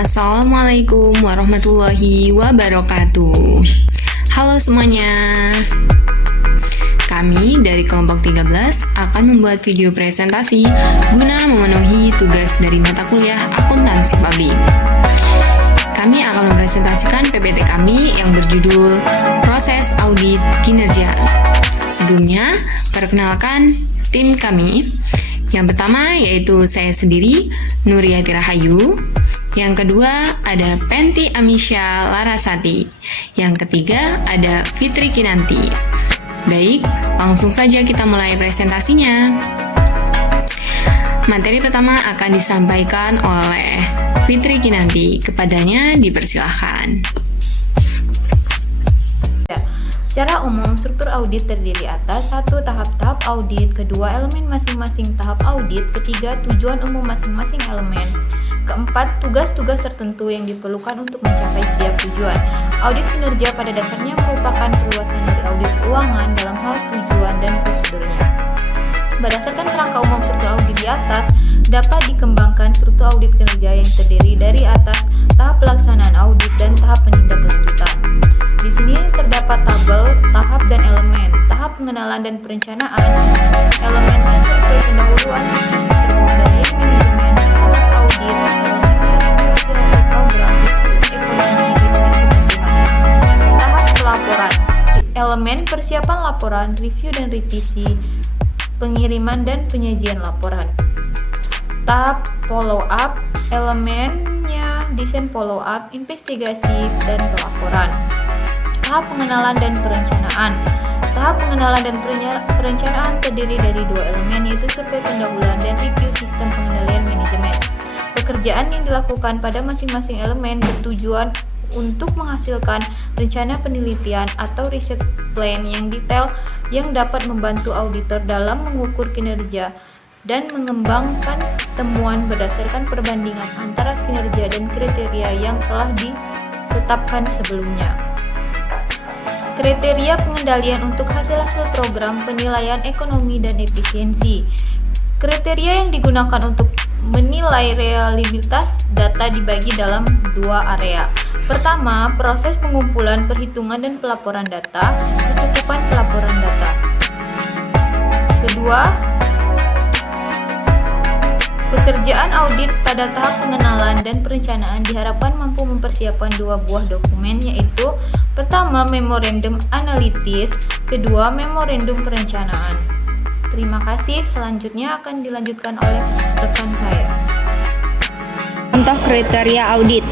Assalamualaikum warahmatullahi wabarakatuh. Halo semuanya. Kami dari kelompok 13 akan membuat video presentasi guna memenuhi tugas dari mata kuliah akuntansi publik. Kami akan mempresentasikan PPT kami yang berjudul Proses Audit Kinerja. Sebelumnya, perkenalkan tim kami. Yang pertama yaitu saya sendiri, Nuriyati Rahayu. Yang kedua ada Penti Amisya Larasati. Yang ketiga ada Fitri Kinanti. Baik, langsung saja kita mulai presentasinya. Materi pertama akan disampaikan oleh Fitri Kinanti. Kepadanya dipersilahkan. Secara umum, struktur audit terdiri atas 1. Tahap-tahap audit, kedua elemen masing-masing tahap audit, ketiga tujuan umum masing-masing elemen, keempat tugas-tugas tertentu yang diperlukan untuk mencapai setiap tujuan. Audit kinerja pada dasarnya merupakan perluasan dari audit keuangan dalam hal tujuan dan prosedurnya. Berdasarkan kerangka umum struktur audit di atas, dapat dikembangkan struktur audit kinerja yang terdiri dari atas tahap pelaksanaan audit dan tahap penindaklanjutan. Di sini terdapat tabel, tahap dan elemen. Tahap pengenalan dan perencanaan, elemennya survei pendahuluan, sistem pengendalian manajemen, tahap audit, elemennya hasil program, ekonomi, dan kebutuhan. Tahap pelaporan, elemen persiapan laporan, review dan revisi, pengiriman dan penyajian laporan. Tahap follow up, elemennya desain follow up, investigasi, dan pelaporan. Tahap pengenalan dan perencanaan. Tahap pengenalan dan perencanaan terdiri dari dua elemen, yaitu survei pendahuluan dan review sistem pengendalian manajemen. Pekerjaan yang dilakukan pada masing-masing elemen bertujuan untuk menghasilkan rencana penelitian atau riset plan yang detail yang dapat membantu auditor dalam mengukur kinerja dan mengembangkan temuan berdasarkan perbandingan antara kinerja dan kriteria yang telah ditetapkan sebelumnya. Kriteria pengendalian untuk hasil-hasil program penilaian ekonomi dan efisiensi. Kriteria yang digunakan untuk menilai reliabilitas data dibagi dalam dua area. Pertama, proses pengumpulan, perhitungan, dan pelaporan data, kecukupan pelaporan data. Kedua, pekerjaan audit pada tahap pengenalan dan perencanaan diharapkan mampu mempersiapkan dua buah dokumen, yaitu pertama, memorandum analitis, kedua, memorandum perencanaan. Terima kasih, selanjutnya akan dilanjutkan oleh rekan saya. Contoh kriteria audit.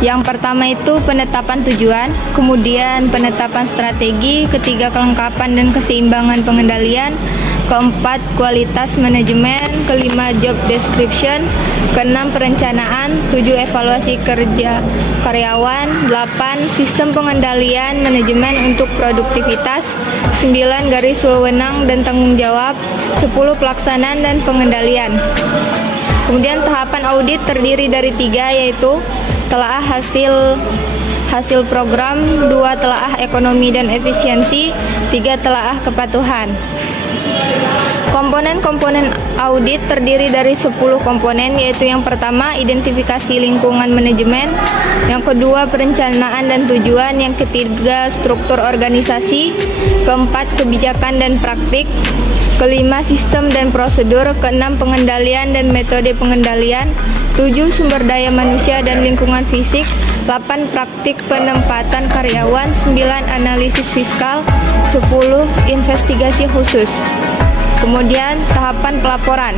Yang pertama itu penetapan tujuan, kemudian penetapan strategi, ketiga kelengkapan dan keseimbangan pengendalian, keempat kualitas manajemen, kelima job description, keenam perencanaan, 7 evaluasi kerja karyawan, 8 sistem pengendalian manajemen untuk produktivitas, 9 garis wewenang dan tanggung jawab, 10 pelaksanaan dan pengendalian. Kemudian tahapan audit terdiri dari 3, yaitu telaah hasil program, 2 telaah ekonomi dan efisiensi, 3 telaah kepatuhan. Komponen-komponen audit terdiri dari 10 komponen, yaitu yang pertama identifikasi lingkungan manajemen, yang kedua perencanaan dan tujuan, yang ketiga struktur organisasi, keempat kebijakan dan praktik, kelima sistem dan prosedur, keenam pengendalian dan metode pengendalian, 7 sumber daya manusia dan lingkungan fisik, 8 praktik penempatan karyawan, 9 analisis fiskal, 10 investigasi khusus. Kemudian tahapan pelaporan.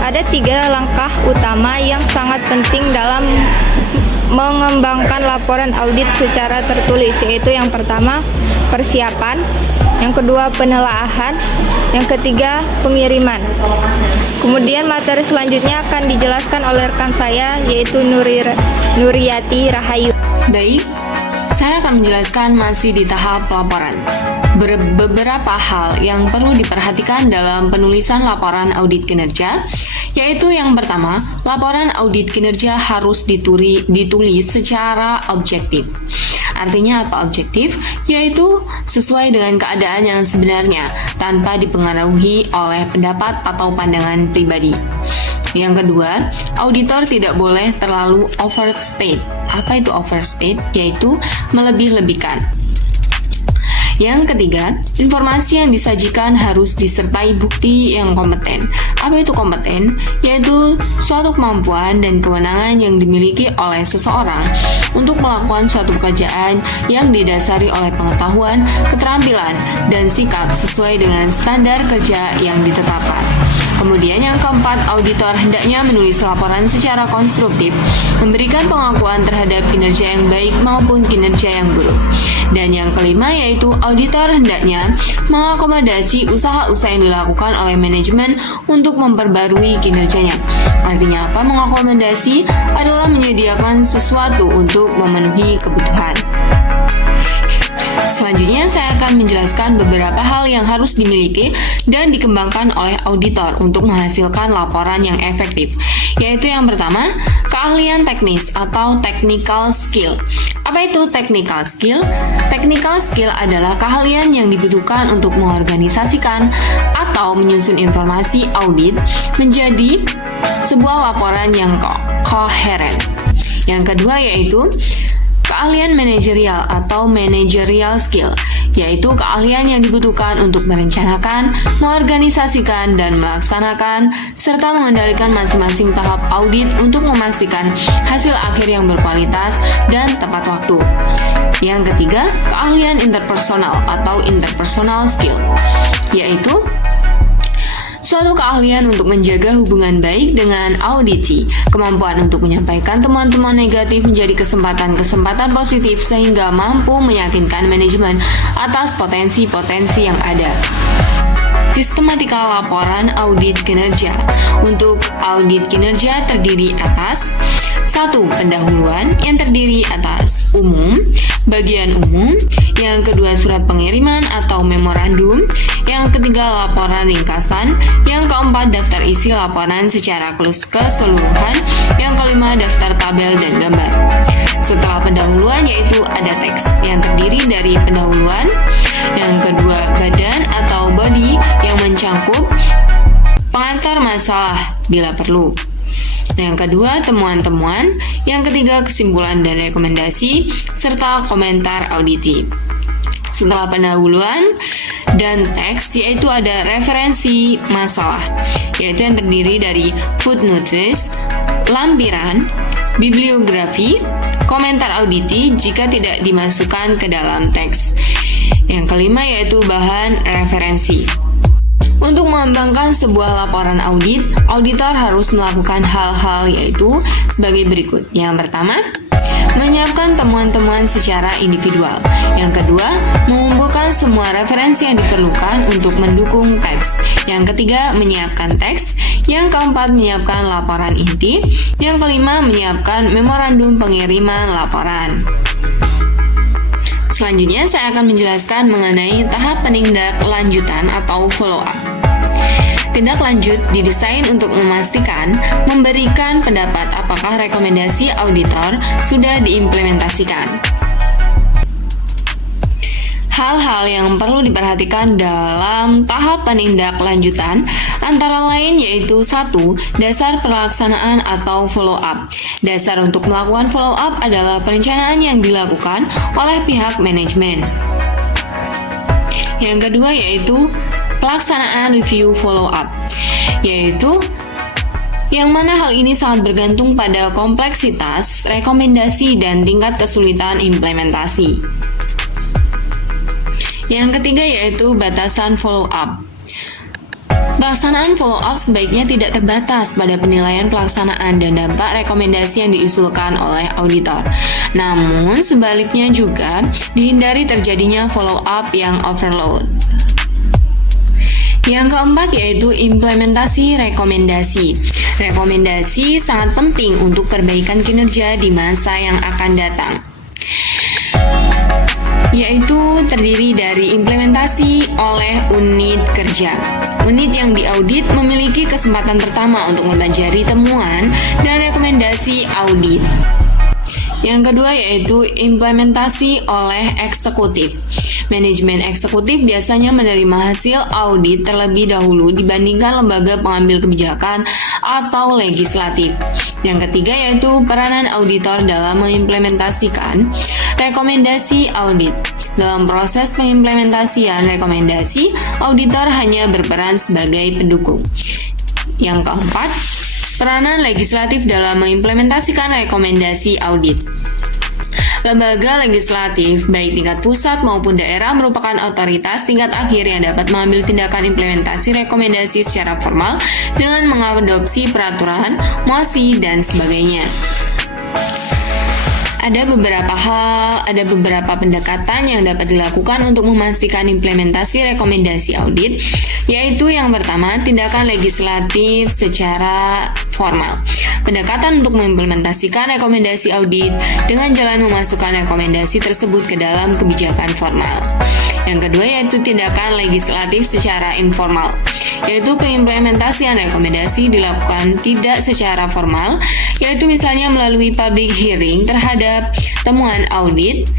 Ada 3 langkah utama yang sangat penting dalam mengembangkan laporan audit secara tertulis, yaitu yang pertama persiapan, yang kedua penelaahan, yang ketiga pengiriman. Kemudian materi selanjutnya akan dijelaskan oleh rekan saya, yaitu Nuriyati Rahayu. Baik, saya akan menjelaskan masih di tahap pelaporan. Beberapa hal yang perlu diperhatikan dalam penulisan laporan audit kinerja, yaitu yang pertama, laporan audit kinerja harus ditulis secara objektif. Artinya apa objektif? Yaitu sesuai dengan keadaan yang sebenarnya, tanpa dipengaruhi oleh pendapat atau pandangan pribadi. Yang kedua, auditor tidak boleh terlalu overstate. Apa itu overstate? Yaitu melebih-lebihkan. Yang ketiga, informasi yang disajikan harus disertai bukti yang kompeten. Apa itu kompeten? Yaitu suatu kemampuan dan kewenangan yang dimiliki oleh seseorang untuk melakukan suatu pekerjaan yang didasari oleh pengetahuan, keterampilan, dan sikap sesuai dengan standar kerja yang ditetapkan. Kemudian yang keempat, auditor hendaknya menulis laporan secara konstruktif, memberikan pengakuan terhadap kinerja yang baik maupun kinerja yang buruk. Dan yang kelima yaitu auditor hendaknya mengakomodasi usaha-usaha yang dilakukan oleh manajemen untuk memperbarui kinerjanya. Artinya apa? Mengakomodasi adalah menyediakan sesuatu untuk memenuhi kebutuhan. Selanjutnya saya akan menjelaskan beberapa hal yang harus dimiliki dan dikembangkan oleh auditor untuk menghasilkan laporan yang efektif. Yaitu yang pertama, keahlian teknis atau technical skill. Apa itu technical skill? Technical skill adalah keahlian yang dibutuhkan untuk mengorganisasikan atau menyusun informasi audit menjadi sebuah laporan yang koheren. Yang kedua yaitu keahlian manajerial atau managerial skill, yaitu keahlian yang dibutuhkan untuk merencanakan, mengorganisasikan, dan melaksanakan, serta mengendalikan masing-masing tahap audit untuk memastikan hasil akhir yang berkualitas dan tepat waktu. Yang ketiga, keahlian interpersonal atau interpersonal skill, yaitu suatu keahlian untuk menjaga hubungan baik dengan auditi, kemampuan untuk menyampaikan temuan-temuan negatif menjadi kesempatan-kesempatan positif sehingga mampu meyakinkan manajemen atas potensi-potensi yang ada. Sistematika laporan audit kinerja. Untuk audit kinerja terdiri atas 1. Pendahuluan yang terdiri atas umum, bagian umum, yang kedua surat pengiriman atau memorandum, yang ketiga laporan ringkasan, yang keempat daftar isi laporan secara keseluruhan, yang kelima daftar tabel dan gambar. Setelah pendahuluan yaitu ada teks yang terdiri dari pendahuluan, yang kedua badan atau body yang mencangkup pengantar masalah bila perlu. Yang kedua, temuan-temuan. Yang ketiga, kesimpulan dan rekomendasi, serta komentar auditi. Setelah pendahuluan dan teks, yaitu ada referensi masalah, yaitu yang terdiri dari footnotes, lampiran, bibliografi, komentar auditi jika tidak dimasukkan ke dalam teks. Yang kelima yaitu bahan referensi. Untuk mengembangkan sebuah laporan audit, auditor harus melakukan hal-hal yaitu sebagai berikut. Yang pertama, menyiapkan temuan-temuan secara individual. Yang kedua, mengumpulkan semua referensi yang diperlukan untuk mendukung teks. Yang ketiga, menyiapkan teks. Yang keempat, menyiapkan laporan inti. Yang kelima, menyiapkan memorandum pengiriman laporan. Selanjutnya saya akan menjelaskan mengenai tahap penindak lanjutan atau follow up. Tindak lanjut didesain untuk memastikan memberikan pendapat apakah rekomendasi auditor sudah diimplementasikan. Hal-hal yang perlu diperhatikan dalam tahap penindak lanjutan antara lain yaitu 1. Dasar pelaksanaan atau follow up. Dasar untuk melakukan follow up adalah perencanaan yang dilakukan oleh pihak manajemen. Yang kedua yaitu pelaksanaan review follow up, yaitu yang mana hal ini sangat bergantung pada kompleksitas, rekomendasi, dan tingkat kesulitan implementasi. Yang ketiga yaitu batasan follow up. Pelaksanaan follow up sebaiknya tidak terbatas pada penilaian pelaksanaan dan dampak rekomendasi yang diusulkan oleh auditor. Namun sebaliknya juga dihindari terjadinya follow up yang overload. Yang keempat yaitu implementasi rekomendasi. Rekomendasi sangat penting untuk perbaikan kinerja di masa yang akan datang, yaitu terdiri dari implementasi oleh unit kerja. Unit yang diaudit memiliki kesempatan pertama untuk mempelajari temuan dan rekomendasi audit. Yang kedua yaitu implementasi oleh eksekutif. Manajemen eksekutif biasanya menerima hasil audit terlebih dahulu dibandingkan lembaga pengambil kebijakan atau legislatif. Yang ketiga yaitu peranan auditor dalam mengimplementasikan rekomendasi audit. Dalam proses pengimplementasian rekomendasi, auditor hanya berperan sebagai pendukung. Yang keempat, peranan legislatif dalam mengimplementasikan rekomendasi audit. Lembaga legislatif, baik tingkat pusat maupun daerah, merupakan otoritas tingkat akhir yang dapat mengambil tindakan implementasi rekomendasi secara formal dengan mengadopsi peraturan, mosi, dan sebagainya. Ada beberapa pendekatan yang dapat dilakukan untuk memastikan implementasi rekomendasi audit, yaitu yang pertama, tindakan legislatif secara formal. Pendekatan untuk mengimplementasikan rekomendasi audit dengan jalan memasukkan rekomendasi tersebut ke dalam kebijakan formal. Yang kedua yaitu tindakan legislatif secara informal, yaitu pengimplementasian rekomendasi dilakukan tidak secara formal, yaitu misalnya melalui public hearing terhadap temuan audit,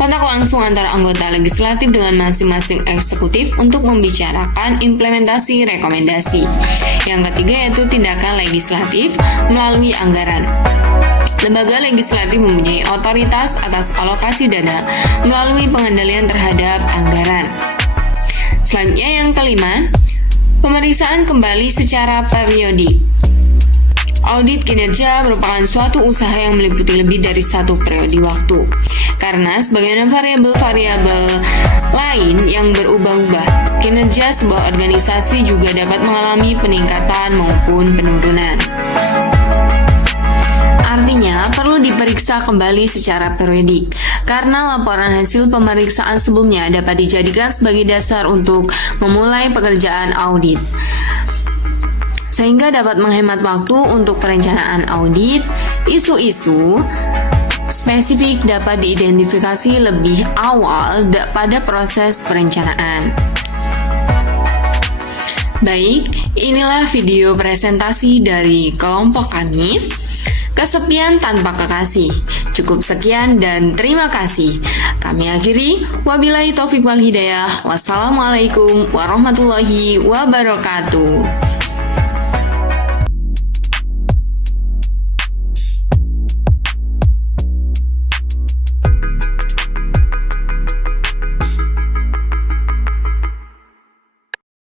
kontak langsung antara anggota legislatif dengan masing-masing eksekutif untuk membicarakan implementasi rekomendasi. Yang ketiga yaitu tindakan legislatif melalui anggaran. Lembaga legislatif mempunyai otoritas atas alokasi dana melalui pengendalian terhadap anggaran. Selanjutnya yang kelima, pemeriksaan kembali secara periodik. Audit kinerja merupakan suatu usaha yang meliputi lebih dari satu periode waktu, karena sebagaimana variabel-variabel lain yang berubah-ubah, kinerja sebuah organisasi juga dapat mengalami peningkatan maupun penurunan. Artinya, perlu diperiksa kembali secara periodik, karena laporan hasil pemeriksaan sebelumnya dapat dijadikan sebagai dasar untuk memulai pekerjaan audit, sehingga dapat menghemat waktu untuk perencanaan audit. Isu-isu spesifik dapat diidentifikasi lebih awal pada proses perencanaan. Baik, inilah video presentasi dari kelompok kami. Kesepian tanpa kekasih. Cukup sekian dan terima kasih. Kami akhiri, wabillahi taufiq wal hidayah. Wassalamualaikum warahmatullahi wabarakatuh.